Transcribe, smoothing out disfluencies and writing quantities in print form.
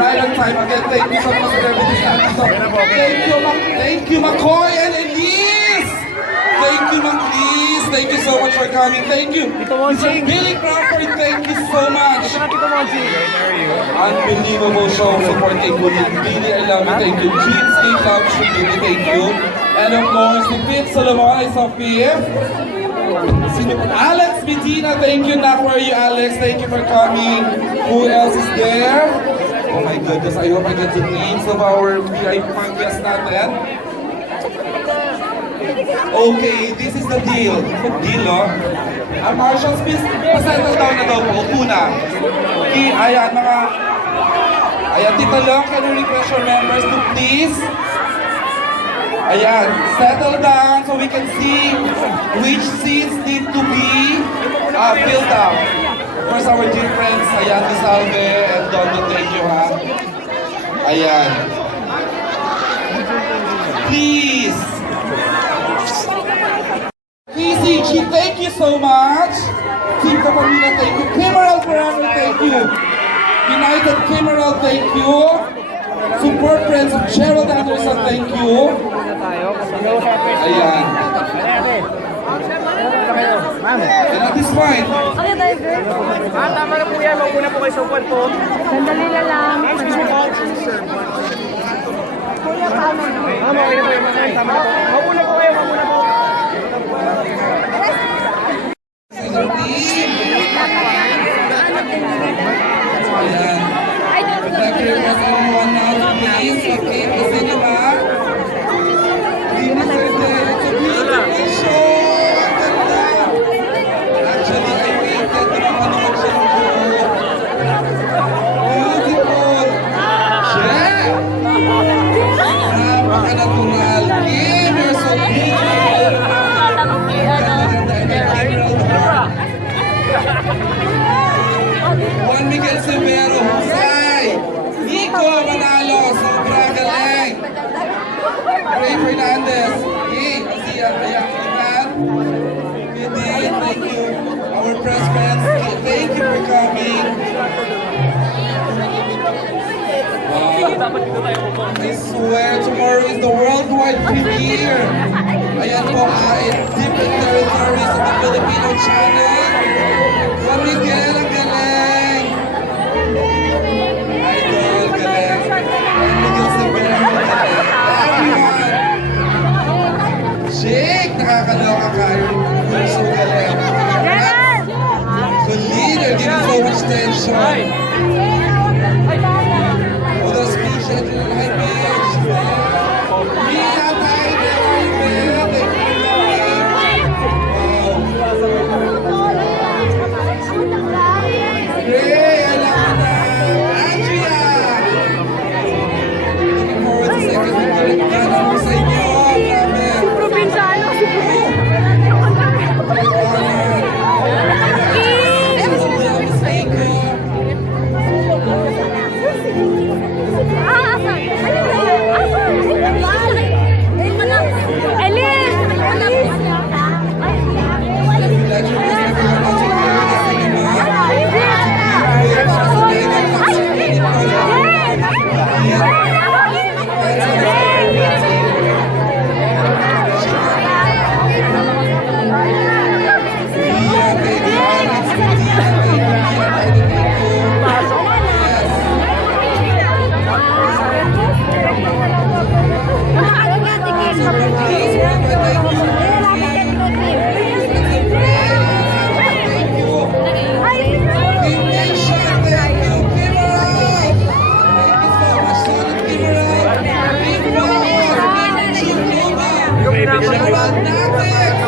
right on time. Again, thank you so much for everything. Thank you, McCoy and Elise. Thank you, McLeese. Thank you so much for coming. Thank you, Mr. Billy Crawford. Thank you so much. Unbelievable show of support. Thank you, Billy. I love you. Thank you, Jeans. Steve Love, Billy. Thank you. And of course, si Pip Solomon. I saw Pip. Alex Medina, thank you. Now, where are you, Alex? Thank you for coming. Who else is there? Oh my goodness, I hope I get the names of our VIP guests natin. Okay, this is the deal. Deal, oh. Marshall Smith, pasettle down na daw po. Una. Okay, ayan, mga... Ayan, Tita Long, can you request your members to please? Ayan, settle down so we can see which seats need to be filled up. Of course, our dear friends, ayan, Salve and Dondo, thank you, ha? Ayan. Please. PCG, thank you so much. Team Kapamilya, thank you. Kimeral Forever, thank you. United Kimeral, thank you. Support friends of Gerald Anderson, thank you. Ayan. And at this point, Okay, driver. Tama na po yan. Mauna po kayo sa upuan po. Sandali na lang. Kuya, paano? Okay na po yung mga tama na po. Mauna po kayo, mauna po. senior team. Ayan. Thank you for everyone now, please. Okay, kasi diba? It's a beautiful show. Actually, I waited na mapanood siya ng buo. Beautiful. Shit! Napaka-natural. Kim, you're so beautiful. Juan Miguel Severo, Husay. Nico Manalo, sobrang galing. Ray Fernandez. Hey, si Ayak Iman. Pidin, thank you. Our press friends, thank you for coming. Wow. I swear, tomorrow is the worldwide premiere. Ayan po, in different territories of the Filipino channel. Juan Miguel, ang galing. Idol, galing. Juan Miguel Severo, galing. Everyone. Jake, nakakaloka kayo. You're so galing. The leader giving so much tension. For the speech at the high pitch. Mia, tayo na kayo. Gray, alam na. Andrea. Looking forward to second week. Gana mo sa inyo. Grabe. Provinciano. Gerald Natex!